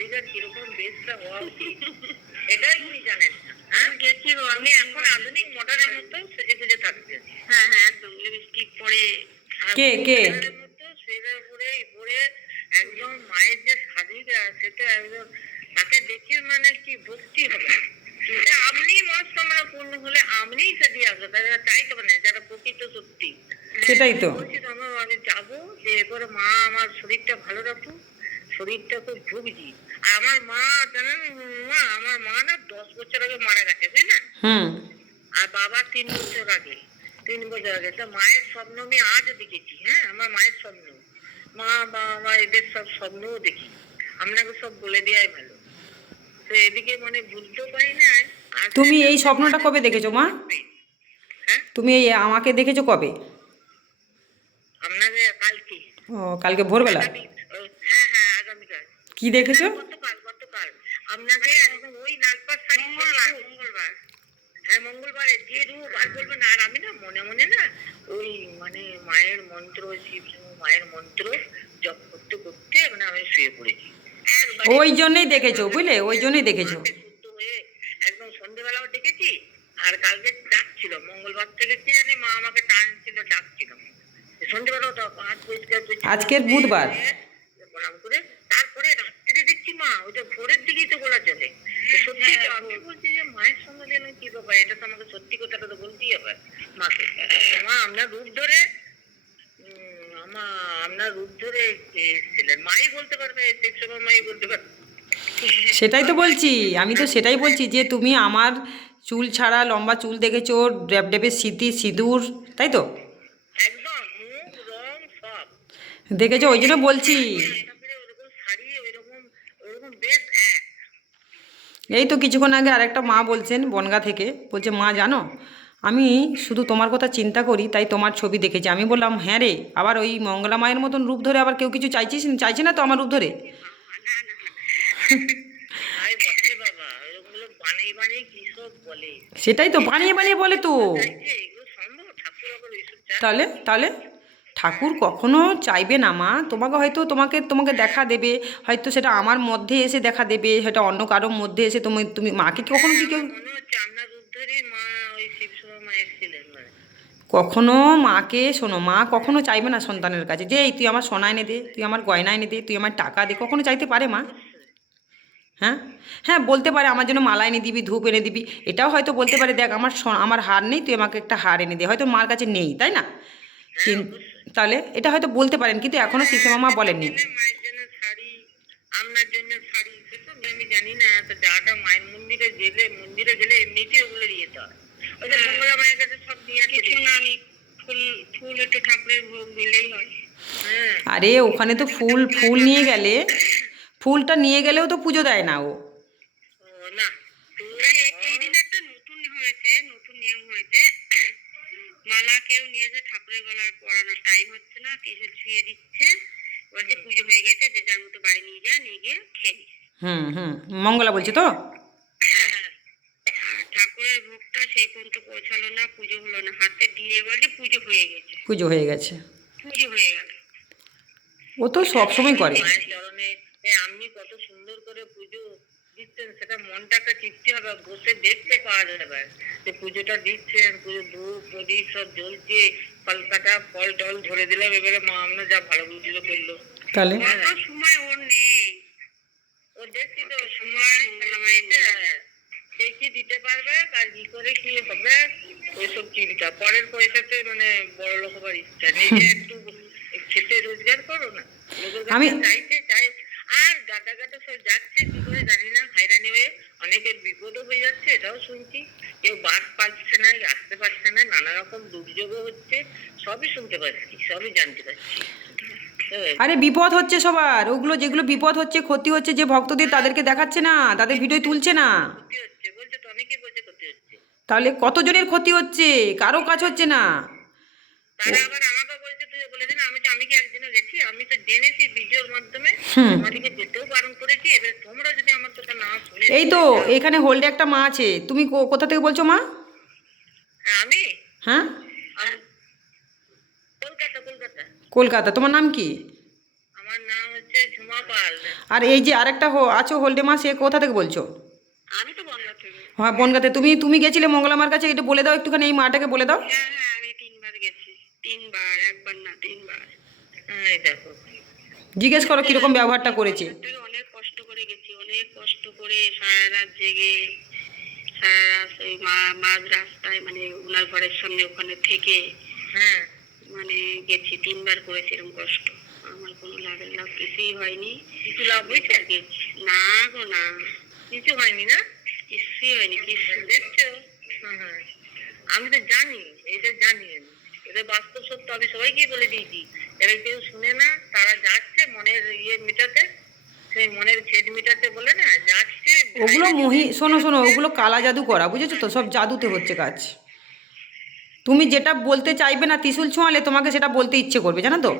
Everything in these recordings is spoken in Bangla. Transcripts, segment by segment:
শাড়িটার কীরকম বেশটা হওয়া উচিত? এটাই উনি জানেন। হ্যাঁ? গেছি আপনি এখন আধুনিক মডার্নের মতো সেজে সেজে থাকছেন হ্যাঁ হ্যাঁ একদম। লিপস্টিক পরে কে, কে? মতো সোয়েটার পরে পরে একদম মায়ের যে শাড়িটা সেটা একদম তাকে দেখে মানে কি ভক্তি হবে। আপনি মনস্কামনা পূর্ণ হলে আপনিই সাজিয়ে আসবে। তারা চাইতে পারে না, যারা প্রকৃত সত্যি সেটাই তো। বলছি তো আমার আমি যাব। যে এরপরে মা আমার শরীরটা ভালো রাখুক। শরীরটা খুব ভুগছি আমার মা জানেন মা আমার মা না দশ বছর আগে মারা গেছে বুঝলেন? আর বাবা তিন বছর আগে তিন বছর আগে। তো মায়ের স্বপ্ন আমি আজও দেখেছি হ্যাঁ? আমার মায়ের স্বপ্ন। মা বাবা এদের সব স্বপ্নও দেখি। আপনাকে সব বলে দেওয়াই ভালো। তো এদিকে মানে বুঝতেও পারি না তুমি এই স্বপ্নটা কবে দেখেছ মা? হ্যাঁ? তুমি এই আমাকে দেখেছ কবে? আপনাকে কালকে। ও কালকে ভোরবেলা আগামী- ও, হ্যাঁ হ্যাঁ আগামীকাল কি দেখেছ? আপনাকে একদম ওই লালপাট শাড়ি মঙ্গলবার মঙ্গলবার। হ্যাঁ মঙ্গলবারে যে রূপ আর বলবেন আর আমি না মনে মনে না ওই মানে মায়ের মন্ত্র শিব মায়ের মন্ত্র জপ করতে করতে মানে আমি শুয়ে পড়েছি। ওই জন্যই দেখেছ বুঝলে? ওই জন্যই দেখেছ। একদম সন্ধ্যেবেলাও ডেকেছি আর কালকে ডাকছিল। মঙ্গলবার থেকে কি জানি মা আমাকে টানছিল ডাকছিল। সন্ধ্যেবেলাও তো পরিষ্কার আজকের বুধবার। প্রণাম করে দেখছি মা ওইটা ভোরের দিকেই তো বলা চলে। সত্যি আমি বলছি যে মায়ের সঙ্গে যেন কি ব্যাপার এটা তো আমাকে সত্যি কথাটা তো বলতেই হবে মাকে। মা আপনার রূপ ধরে আমা আপনার রূপ ধরে এসেছিলেন। মাই বলতে পারবে সেই সময় মাই বলতে পারবে। সেটাই তো বলছি আমি তো সেটাই বলছি যে তুমি আমার চুল ছাড়া লম্বা চুল দেখেছ ড্যাব ড্যাবের স্মৃতি সিঁদুর তাই তো? দেখেছ ওই জন্য বলছি তারপরে ওরকম শাড়ি ওইরকম ওরকম বেশ এক এই তো কিছুক্ষণ আগে আরেকটা মা বলছেন বনগা থেকে বলছে মা জানো আমি শুধু তোমার কথা চিন্তা করি তাই তোমার ছবি দেখেছি আমি বললাম হ্যাঁ রে আবার ওই মঙ্গলা মায়ের মতন রূপ ধরে আবার কেউ কিছু চাইছিস চাইছে না তো আমার রূপ ধরে সেটাই তো বানিয়ে বানিয়ে বলে তো তাহলে তাহলে ঠাকুর কখনো চাইবে না মা। তোমাকে হয়তো তোমাকে তোমাকে দেখা দেবে। হয়তো সেটা আমার মধ্যে এসে দেখা দেবে সেটা অন্য কারোর মধ্যে এসে তুমি তুমি মাকে কখনো কি কেউ মনে কখনো মাকে শোনো মা কখনো চাইবে না সন্তানের কাছে। যে এই তুই আমার সোনা এনে দে তুই আমার গয়না এনে দে তুই আমার টাকা দে। কখনো চাইতে পারে মা? হ্যাঁ? হ্যাঁ বলতে পারে আমার জন্য মালা এনে দিবি ধূপ এনে দিবি। এটাও হয়তো বলতে পারে দেখ আমার আমার হার নেই তুই আমাকে একটা হার এনে দে। হয়তো মার কাছে নেই তাই না? কিন- তাহলে এটা হয়তো বলতে পারেন কিন্তু এখনও শিশু মা বলেননি। মায়ের জন্য শাড়ি আপনার জন্য শাড়ি সেসব আমি জানি না তো যাটা মায়ের মন্দিরে গেলে মন্দিরে গেলে এমনিতে ওগুলো নিয়ে যেতে ওই যে মঙ্গলা মায়ের কাছে সব নিয়ে কিছু না আমি ফুল ফুল একটু ঠাকুরের ভোগ দিলেই হয়। হ্যাঁ। আরে ওখানে তো ফুল ফুল নিয়ে গেলে ফুলটা নিয়ে গেলেও তো পুজো দেয় না ও না এই দিন একটা নতুন হয়েছে নতুন নিয়ম হয়েছে মালা কেউ নিয়ে যে ঠাকুরের গলায় পরানোর টাইম হচ্ছে না কিছু ছুঁয়ে দিচ্ছে। বলছে পুজো হয়ে গেছে যে যার মতো বাড়ি নিয়ে যা নিয়ে গিয়ে খেয়ে হুম হুম মঙ্গলা বলছে তো? হ্যাঁ, ঠাকুরের ভোগটা সেই পর্যন্ত পৌঁছালো না পুজো হলো না। হাতে দিয়ে বলে পুজো হয়ে গেছে। পুজো হয়ে গেছে। পুজো হয়ে গেল। ও তো সবসময় করে। এ, কত সুন্দর করে পুজো দিচ্ছেন সেটা মনটাকে তৃপ্তি হবে বসে দেখতে পাওয়া যাবে। যে পুজোটা দিচ্ছেন পুজো ধূপ প্রদীপ সব জ্বলছে ফল ফল টল ধরে দিলাম এবারে মা আমরা যা ভালো বুঝলো করল। তাহলে? সময় ওর নেই। ও দেখছি তো সময় সে কি দিতে পারবে আর কি করে কি হবে ওইসব চিন্তা। পরের পয়সাতে মানে বড় লোক হবার ইচ্ছা। নিজে একটু খেতে রোজগার করো না। আমি- চাইতে চাই আর সব যাচ্ছে কি করে জানি না হাইরানি হয়ে অনেকের বিপদও হয়ে যাচ্ছে এটাও শুনছি। কেউ বাস পাচ্ছে না আসতে পারছে না নানা রকম দুর্যোগও হচ্ছে সবই শুনতে পাচ্ছি সবই জানতে পারছি আরে বিপদ হচ্ছে সবার ওগুলো যেগুলো বিপদ হচ্ছে ক্ষতি হচ্ছে যে ভক্তদের তাদেরকে দেখাচ্ছে না তাদের ভিডিও তুলছে না। তাহলে কতজনের ক্ষতি হচ্ছে? কারও কাজ হচ্ছে না। তারা আবার আমাকে বলছে তুই বলেছে না আমি তো আমি কি একদিনও গেছি? আমি তো জেনেছি ভিডিওর মাধ্যমে। হুম। যেতেও বারণ করেছি এবার তোমরা যদি আমার কথা না শুনে এই তো এখানে হোল্ডে একটা মা আছে। তুমি কোথা থেকে বলছো মা? হ্যাঁ, আমি? হ্যাঁ? কলকাতা কলকাতা। কলকাতা তোমার নাম কি? আমার নাম হচ্ছে ঝুমা পাল। আর এই যে আরেকটা আছো হোল্ডে মা সে কোথা থেকে বলছো? আমি তো বন্ধ থেকে। হ্যাঁ বনগাতে। তুমি তুমি গেছিলে মঙ্গলামার কাছে এটা বলে দাও একটুখানি এই মাটাকে বলে দাও। হ্যাঁ হ্যাঁ তিনবার একবার না তিনবার। এই দেখো। জিজ্ঞেস করো কীরকম ব্যবহারটা করেছে। অনেক কষ্ট করে গেছি অনেক কষ্ট করে সারা রাত জেগে সারা রাত ওই মাঝ রাস্তায় মানে ওনার ঘরের সামনে ওখানে থেকে হ্যাঁ। মানে গেছি তিনবার করেছি এরকম কষ্ট। আমার কোনো লাভের লাভ কিছুই হয়নি। কিছু লাভ হয়েছে? গেছি না গো না। কিছু হয়নি না? কিছুই হয়নি কিছু দেখছ? হ্যাঁ, হ্যাঁ। আমি তো জানি এটা জানি আমি। এটা বাস্তব সত্য আমি সবাইকেই বলে দিয়েছি। এরা কেউ শুনে না তারা যাচ্ছে মনের ইয়ে মিটাতে সেই মনের ছেদ মিটাতে বলে না যাচ্ছে ওগুলো মহি শোনো শোনো ওগুলো কালা জাদু করা বুঝেছ তো? সব জাদুতে হচ্ছে কাজ। তুমি যেটা বলতে চাইবে না ত্রিশুল ছোঁয়ালে তোমাকে সেটা বলতে ইচ্ছে করবে জানো তো?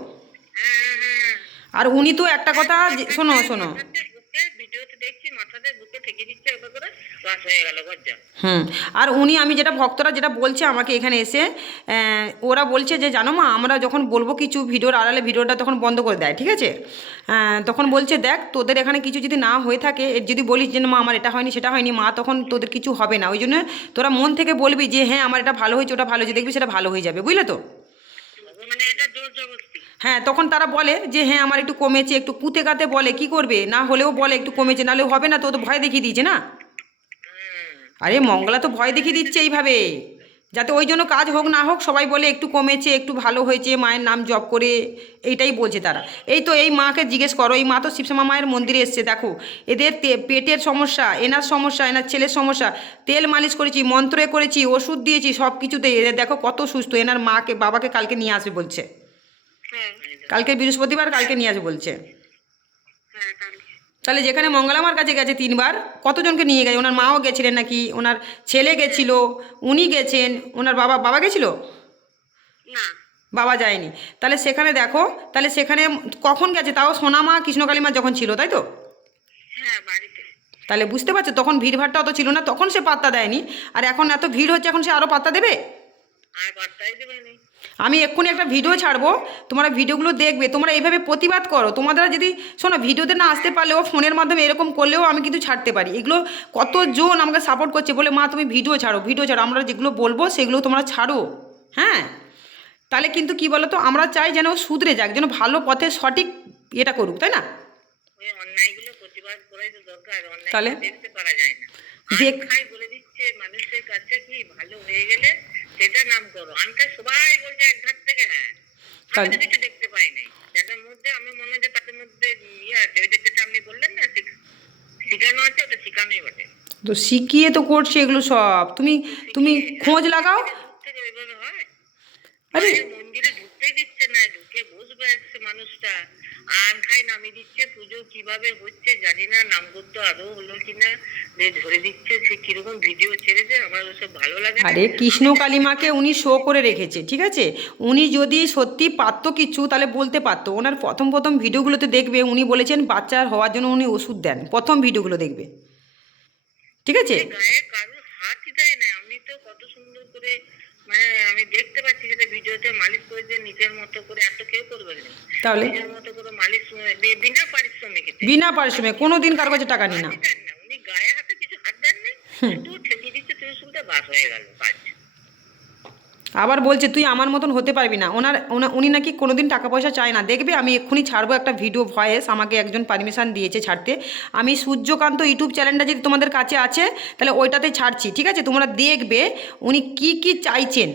হ্যাঁ হ্যাঁ আর উনি তো একটা কথা শোনো শোনো মাথাতে বুকে ভিডিওতে দেখছি মাথাতে বুকে থেকে দিচ্ছে একবার হয়ে গেল হুম আর উনি আমি যেটা ভক্তরা যেটা বলছে আমাকে এখানে এসে ওরা বলছে যে জানো মা আমরা যখন বলব কিছু ভিডিওর আড়ালে ভিডিওটা তখন বন্ধ করে দেয় ঠিক আছে? তখন বলছে দেখ তোদের এখানে কিছু যদি না হয়ে থাকে যদি বলিস যে মা আমার এটা হয়নি সেটা হয়নি মা তখন তোদের কিছু হবে না। ওই জন্য তোরা মন থেকে বলবি যে হ্যাঁ আমার এটা ভালো হয়েছে ওটা ভালো হয়েছে দেখবি সেটা ভালো হয়ে যাবে। বুঝলে তো? মানে এটা জোর জবরদস্তি? হ্যাঁ তখন তারা বলে যে হ্যাঁ আমার একটু কমেছে একটু পুঁতে কাতে বলে কি করবে? না হলেও বলে একটু কমেছে নাহলে হবে না তো তো ভয় দেখিয়ে দিয়েছে না? আরে মঙ্গলা তো ভয় দেখিয়ে দিচ্ছে এইভাবে। যাতে ওই জন্য কাজ হোক না হোক সবাই বলে একটু কমেছে একটু ভালো হয়েছে মায়ের নাম জপ করে এইটাই বলছে তারা। এই তো এই মাকে জিজ্ঞেস করো এই মা তো শিবশ্যামা মায়ের মন্দিরে এসছে দেখো। এদের পেটের সমস্যা এনার সমস্যা এনার ছেলের সমস্যা তেল মালিশ করেছি মন্ত্রে করেছি ওষুধ দিয়েছি সব কিছুতেই এদের দেখো কত সুস্থ এনার মাকে বাবাকে কালকে নিয়ে আসবে বলছে। হ্যাঁ। কালকে বৃহস্পতিবার কালকে নিয়ে আসবে বলছে। হ্যাঁ তাহলে যেখানে মঙ্গলামার কাছে গেছে তিনবার কতজনকে নিয়ে গেছে? ওনার মাও গেছিলেন নাকি? ওনার ছেলে গেছিল উনি গেছেন ওনার বাবা বাবা গেছিল? না। বাবা যায়নি। তাহলে সেখানে দেখো তাহলে সেখানে কখন গেছে? তাও সোনামা কৃষ্ণকালী মা যখন ছিল তাই তো? হ্যাঁ বাড়িতে। তাহলে বুঝতে পারছ? তখন ভিড়ভাড়টা অত ছিল না তখন সে পাত্তা দেয়নি। আর এখন এত ভিড় হচ্ছে এখন সে আরও পাত্তা দেবে? আর দেবে আমি এক্ষুনি একটা ভিডিও ছাড়বো। তোমরা ভিডিওগুলো দেখবে তোমরা এইভাবে প্রতিবাদ করো। তোমাদের যদি শোনো ভিডিওতে না আসতে পারলেও ফোনের মাধ্যমে এরকম করলেও আমি কিন্তু ছাড়তে পারি। এগুলো কতজন আমাকে সাপোর্ট করছে বলে মা তুমি ভিডিও ছাড়ো ভিডিও ছাড়ো আমরা যেগুলো বলব সেগুলো তোমরা ছাড়ো। হ্যাঁ? তাহলে কিন্তু কি বলো তো আমরা চাই যেন ও শুধরে যাক যেন ভালো পথে সঠিক এটা করুক তাই না? অন্যায় তাহলে? দেখ- বলে দিচ্ছে মানুষের কাছে কি ভালো হয়ে গেলে সেটা নাম করো আনখাই সবাই বলছে এক ধার থেকে হ্যাঁ। আমি কিছু দেখতে পাই নাই। যাদের মধ্যে আমি মনে হয় যে তাদের মধ্যে ইয়ে আছে ওইটা যেটা আপনি বললেন না শিখানো আছে ওটা শিখানোই বটে। তো শিখিয়ে তো করছে এগুলো সব। তুমি তুমি খোঁজ লাগাও। হয়। আরে মন্দিরে ঢুকতেই দিচ্ছে না ঢুকে বসবে আসছে মানুষটা। আন খাই নামিয়ে দিচ্ছে পুজো কীভাবে হচ্ছে জানি না নাম করতে আদৌ হলো কিনা যে ধরে দিচ্ছে সে কীরকম ভিডিও ছেড়েছে আমার ওসব ভালো লাগে আরে কৃষ্ণ কালিমাকে উনি শো করে রেখেছে ঠিক আছে? উনি যদি সত্যি পারতো কিছু তাহলে বলতে পারতো। ওনার প্রথম প্রথম ভিডিওগুলোতে দেখবে উনি বলেছেন বাচ্চার হওয়ার জন্য উনি ওষুধ দেন প্রথম ভিডিওগুলো দেখবে। ঠিক আছে? গায়ে কারোর হাতই দেয় না আমি তো কত সুন্দর করে মানে আমি দেখতে পাচ্ছি যেটা ভিডিওতে মালিশ করেছে নিজের মতো করে এত কেউ করবে না। তাহলে? নিজের মতো করে মালিশ বিনা পারিশ্রমিকে বিনা পারিশ্রমিক কোনো দিন কারও কাছে টাকা নি। না। উনি গায়ে হাতে কিছু হাত দেন না তুই ঠেকিয়ে দিচ্ছে তুই শুনতে বাস হয়ে গেল কাজ আবার বলছে, তুই আমার মতন হতে পারবি না। ওনার, ওনা- উনি নাকি কোনোদিন টাকা পয়সা চায় না। দেখবে, আমি এক্ষুনি ছাড়বো একটা ভিডিও ভয়েস আমাকে একজন পারমিশন দিয়েছে ছাড়তে। আমি সূর্যকান্ত ইউটিউব চ্যানেলটা যদি তোমাদের কাছে আছে, তাহলে ওইটাতে ছাড়ছি, ঠিক আছে? তোমরা দেখবে উনি কি কি চাইছেন।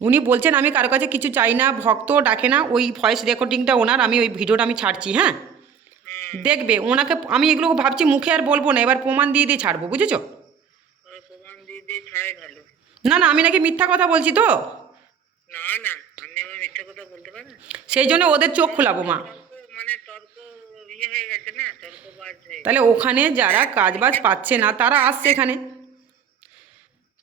উনি বলছেন, আমি কারও কাছে কিছু চাই না, ভক্ত ডাকে না, ওই ভয়েস রেকর্ডিংটা ওনার, আমি ওই ভিডিওটা আমি ছাড়ছি। হ্যাঁ? দেখবে, ওনাকে, আমি এগুলো ভাবছি, মুখে আর বলব না, এবার প্রমাণ দিয়ে দিয়ে ছাড়বো, বুঝেছ? না না আমি নাকি মিথ্যা কথা বলছি তো। না না আপনি আমার মিথ্যা কথা বলতে পারেন সেই জন্য ওদের চোখ খোলাবো মা। মানে তর্ক ইয়ে হয়ে গেছে না তর্কবাজ হয়ে তাহলে ওখানে যারা কাজ বাজ পাচ্ছে না তারা আসছে এখানে।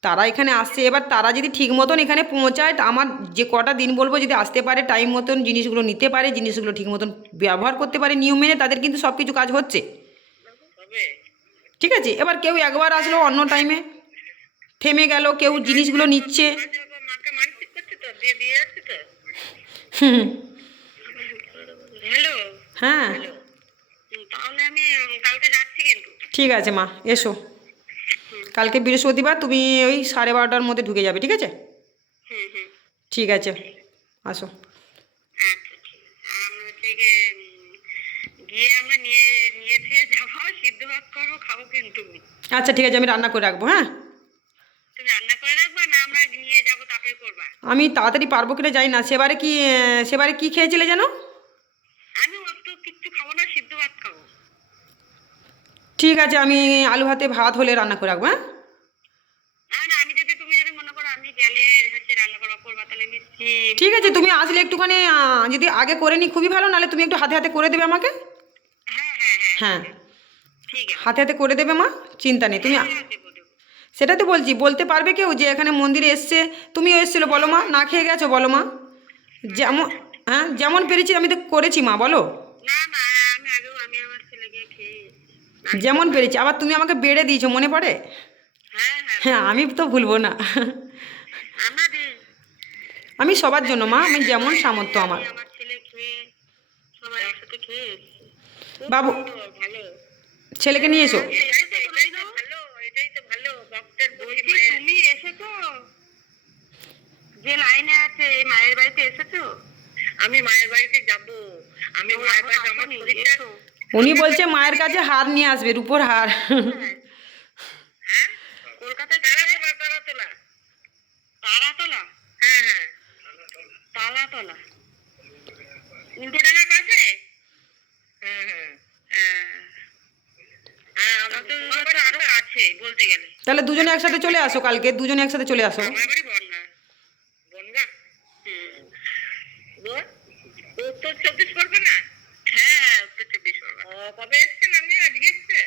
তারা এখানে আসছে এবার তারা যদি ঠিক মতন এখানে পৌঁছায় আমার যে কটা দিন বলব যদি আসতে পারে টাইম মতন জিনিসগুলো নিতে পারে জিনিসগুলো ঠিক মতন ব্যবহার করতে পারে নিয়ম মেনে তাদের কিন্তু সব কিছু কাজ হচ্ছে। ঠিক আছে এবার কেউ একবার আসলো অন্য টাইমে থেমে গেল কেউ জিনিসগুলো নিচ্ছে। হ্যাঁ। হুম, তাহলে আমি কালকে যাচ্ছি কিন্তু। ঠিক আছে মা এসো। কালকে বৃহস্পতিবার তুমি ওই সাড়ে বারোটার মধ্যে ঢুকে যাবে ঠিক আছে? ঠিক আছে। আসো। আচ্ছা আচ্ছা ঠিক আছে আমি রান্না করে রাখব হ্যাঁ? তুমি রান্না করে রাখবা না আমরা নিয়ে যাব তারপরে করবা? আমি তাড়াতাড়ি পারব কিনা জানি না। সেবারে কি সেবারে কি খেয়েছিলে যেন? আমি অত কিচ্ছু খাব না সিদ্ধ ভাত খাব। ঠিক আছে আমি আলু ভাতে ভাত হলে রান্না করে রাখব হ্যাঁ? না না ঠিক আছে তুমি আসলে একটুখানি যদি আগে করে নিই খুবই ভালো নাহলে তুমি একটু হাতে হাতে করে দেবে আমাকে? হ্যাঁ হ্যাঁ হ্যাঁ হ্যাঁ। হাতে হাতে করে দেবে মা? চিন্তা নেই তুমি সেটা তো বলছি বলতে পারবে কেউ যে এখানে মন্দিরে এসছে? তুমিও এসেছিল বলো মা না খেয়ে গেছো বলো মা। যেমন হ্যাঁ যেমন পেরেছি আমি তো করেছি মা বলো। না না আমি আগেও আমি আমার ছেলেকে যেমন পেরেছি আবার তুমি আমাকে বেড়ে দিয়েছ মনে পড়ে? হ্যাঁ হ্যাঁ হ্যাঁ আমি তো ভুলবো না। আমি সবার জন্য মা আমি যেমন সামর্থ্য আমার। বাবু ছেলেকে নিয়ে এসো এটাই তো এটাই তো ভালো এটাই তো ভালো ভক্তের প্রতি বলছি মায়ের তুমি এসেছ যে লাইনে আছে এই মায়ের বাড়িতে এসেছ? আমি মায়ের বাড়িতে যাব। আমি মায়ের বাড়িতে আমার শরীরটা উনি বলছে মায়ের কাছে হার নিয়ে আসবে রূপোর হার। হ্যাঁ? কলকাতায় তারাতলা তারাতলা। তারাতলা? হ্যাঁ হ্যাঁ। তালাতলা পাশে? হ্যাঁ হ্যাঁ। হ্যাঁ হ্যাঁ তাহলে দুজনে একসাথে চলে আসো কালকে দুজনে একসাথে চলে আসো আমার বাড়ি বনগা বনগা হুম। গো চব্বিশ হ্যাঁ হ্যাঁ উত্তর চব্বিশ পরগনা কবে এসছেন আপনি? আজকে এসছে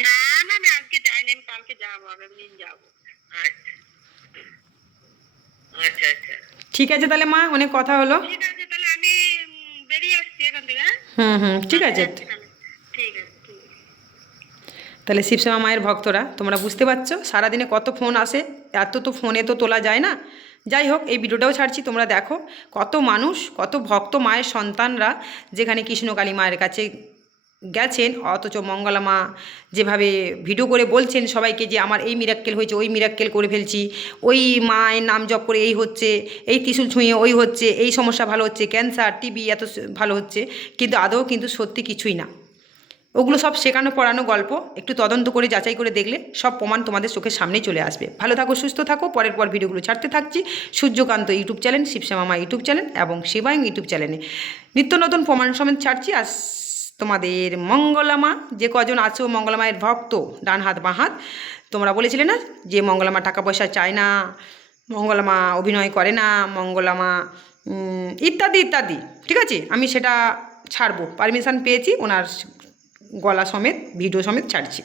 না না আমি আজকে যাইনি আমি কালকে যাব আগামী যাব। আচ্ছা। আচ্ছা আচ্ছা। ঠিক আছে তাহলে মা অনেক কথা হলো। ঠিক আছে তাহলে আমি বেরিয়ে আসছি এখান থেকে হ্যাঁ? হুম হুম ঠিক আছে। ঠিক আছে ঠিক আছে। তাহলে শিবশ্যামা মায়ের ভক্তরা তোমরা বুঝতে পারছ সারাদিনে কত ফোন আসে এত তো ফোনে তো তোলা যায় না। যাই হোক এই ভিডিওটাও ছাড়ছি, তোমরা দেখো। কত মানুষ, কত ভক্ত মায়ের সন্তানরা যেখানে কৃষ্ণকালী মায়ের কাছে গেছেন, অথচ মঙ্গলা মা যেভাবে ভিডিও করে বলছেন সবাইকে যে, আমার এই মিরাক্কেল হয়েছে, ওই মিরাক্কেল করে ফেলছি। ওই মায়ের নাম জপ করে এই হচ্ছে, এই ত্রিশুল ছুঁয়ে ওই হচ্ছে, এই সমস্যা ভালো হচ্ছে ক্যান্সার টিবি এত ভালো হচ্ছে। কিন্তু আদৌ কিন্তু সত্যি কিছুই না। ওগুলো সব শেখানো, পড়ানো গল্প, একটু তদন্ত করে, যাচাই করে দেখলে সব প্রমাণ তোমাদের চোখের সামনেই চলে আসবে। ভালো থাকো, সুস্থ থাকো, পরের পর ভিডিওগুলো ছাড়তে থাকছি। Suryakanta YouTube channel, Shivashyama YouTube channel এবং শিবায়ং ইউটিউব চ্যানেলে। নিত্য নতুন প্রমাণ সমেত ছাড়ছি। আর তোমাদের মঙ্গলামা, যে কজন আছো মঙ্গলামায়ের ভক্ত, ডান হাত, বাঁ হাত, তোমরা বলেছিলে না যে মঙ্গলামা টাকা পয়সা চায় না, মঙ্গলামা অভিনয় করে না, মঙ্গলামা ইত্যাদি ইত্যাদি। ঠিক আছে? আমি সেটা ছাড়বো। পারমিশন পেয়েছি, ওনার গলা সমেত, ভিডিও সমেত ছাড়ছি।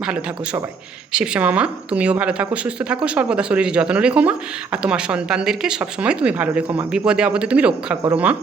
ভালো থাকো সবাই। শিবসা মামা, তুমিও ভালো থাকো, সুস্থ থাকো, সর্বদা শরীরের যত্ন রেখো মা। আর তোমার সন্তানদেরকে সবসময় তুমি ভালো রেখো মা। বিপদে আপদে তুমি রক্ষা করো মা।